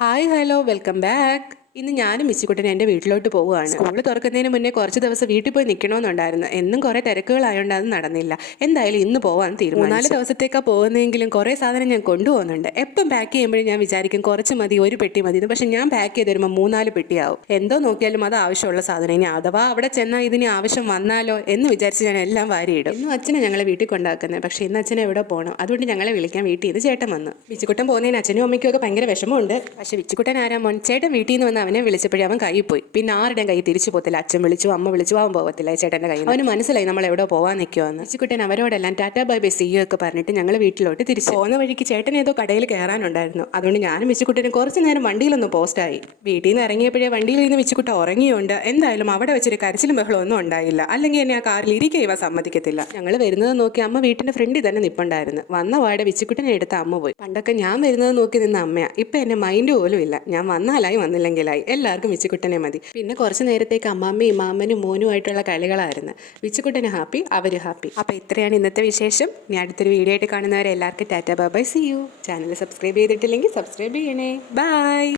Hi hello welcome back. ഇന്ന് ഞാനും മിച്ചിക്കുട്ടനും എൻ്റെ വീട്ടിലോട്ട് പോവുകയാണ്. സ്കൂൾ തുറക്കുന്നതിന് മുന്നേ കുറച്ച് ദിവസം വീട്ടിൽ പോയി നിൽക്കണമെന്നുണ്ടായിരുന്നു. എന്നും കുറേ തിരക്കുകളായതുകൊണ്ട് അത് നടന്നില്ല. എന്തായാലും ഇന്ന് പോകാൻ തീരുമാനിച്ചു. 4 ദിവസത്തേക്കാണ് പോകുന്നതെങ്കിലും കുറേ സാധനം ഞാൻ കൊണ്ടുപോകുന്നുണ്ട്. എപ്പം പാക്ക് ചെയ്യുമ്പോഴും ഞാൻ വിചാരിക്കും കുറച്ച് മതി, ഒരു പെട്ടി മതി. പക്ഷെ ഞാൻ പാക്ക് ചെയ്ത് വരുമ്പോൾ 3-4 പെട്ടിയാവും. എന്തോ നോക്കിയാലും അത് ആവശ്യമുള്ള സാധനം. ഇനി അഥവാ അവിടെ ചെന്നാൽ ഇതിന് ആവശ്യം വന്നാലോ എന്ന് വിചാരിച്ച് ഞാൻ എല്ലാം വാരിയിടും. ഇന്നും അച്ഛനെ ഞങ്ങളെ വീട്ടിൽ കൊണ്ടാക്കുന്നത്. പക്ഷേ ഇന്ന് അച്ഛനെ എവിടെ പോകണം, അതുകൊണ്ട് ഞങ്ങളെ വിളിക്കാൻ വീട്ടിൽ നിന്ന് ചേട്ടൻ വന്നു. വിച്ചിക്കുട്ടൻ പോകുന്നതിന് അച്ഛനും അമ്മയ്ക്കും ഒക്കെ ഭയങ്കര വിഷമമുണ്ട്. പക്ഷേ വിച്ചിക്കുട്ടൻ ആരാ മോൻ, ചേട്ടൻ വീട്ടിൽ നിന്ന് വന്ന് അവനെ വിളിച്ചപ്പോഴേ അവൻ കൈ പോയി. പിന്നെ ആരുടെയും കൈ തിരിച്ചു പോകത്തില്ല. അച്ഛൻ വിളിച്ചു, അമ്മ വിളിച്ചു, അവൻ പോകത്തില്ല ചേട്ടൻ്റെ കൈ. അവന് മനസ്സിലായി നമ്മൾ എവിടെ പോകാൻ നിൽക്കുവാന്ന്. വിച്ചിക്കുട്ടൻ അവരോടെല്ലാം tata bye bye see you ഒക്കെ പറഞ്ഞിട്ട് ഞങ്ങൾ വീട്ടിലോട്ട് തിരിച്ചു പോകുന്ന വഴിക്ക് ചേട്ടൻ ഏതോ കടയിൽ കയറാനുണ്ടായിരുന്നു. അതുകൊണ്ട് ഞാനും വിച്ചിക്കുട്ടനും കുറച്ച് നേരം വണ്ടിയിലൊന്ന് പോസ്റ്റായി. വീട്ടിൽ നിന്ന് ഇറങ്ങിയപ്പോഴേ വണ്ടിയിൽ നിന്ന് വിച്ചിക്കുട്ട ഉറങ്ങിയുണ്ട്. എന്തായാലും അവിടെ വെച്ചൊരു കരച്ചിലും ബഹളം ഒന്നും ഉണ്ടായില്ല. അല്ലെങ്കിൽ എന്നെ ആ കാറിൽ ഇരിക്കുക സമ്മതിക്കത്തില്ല. ഞങ്ങൾ വരുന്നത് നോക്കി അമ്മ വീട്ടിന്റെ ഫ്രണ്ടിൽ തന്നെ നിപ്പുണ്ടായിരുന്നു. വന്ന വാടെ വിച്ചിക്കുട്ടനെ എടുത്ത അമ്മ പോയി. പണ്ടൊക്കെ ഞാൻ വരുന്നത് നോക്കി നിന്ന അമ്മയാ. ഇപ്പൊ എന്നെ മൈൻഡ് പോലും ഇല്ല. ഞാൻ വന്നാലായി വന്നില്ലെങ്കിലായി, എല്ലാവർക്കും വിച്ചിക്കുട്ടനെ മതി. പിന്നെ കുറച്ച് നേരത്തേക്ക് അമ്മാമ്മയും മാമനും മോനുമായിട്ടുള്ള കളികളായിരുന്നു. വിച്ചിക്കുട്ടന് ഹാപ്പി, അവര് ഹാപ്പി. അപ്പോൾ ഇത്രയാണ് ഇന്നത്തെ വിശേഷം. ഇനി അടുത്തൊരു വീഡിയോ ആയിട്ട് കാണുന്നവരെ എല്ലാവർക്കും tata bye bye see you. Channel subscribe ചെയ്തിട്ടില്ലെങ്കിൽ സബ്സ്ക്രൈബ് ചെയ്യണേ. ബൈ.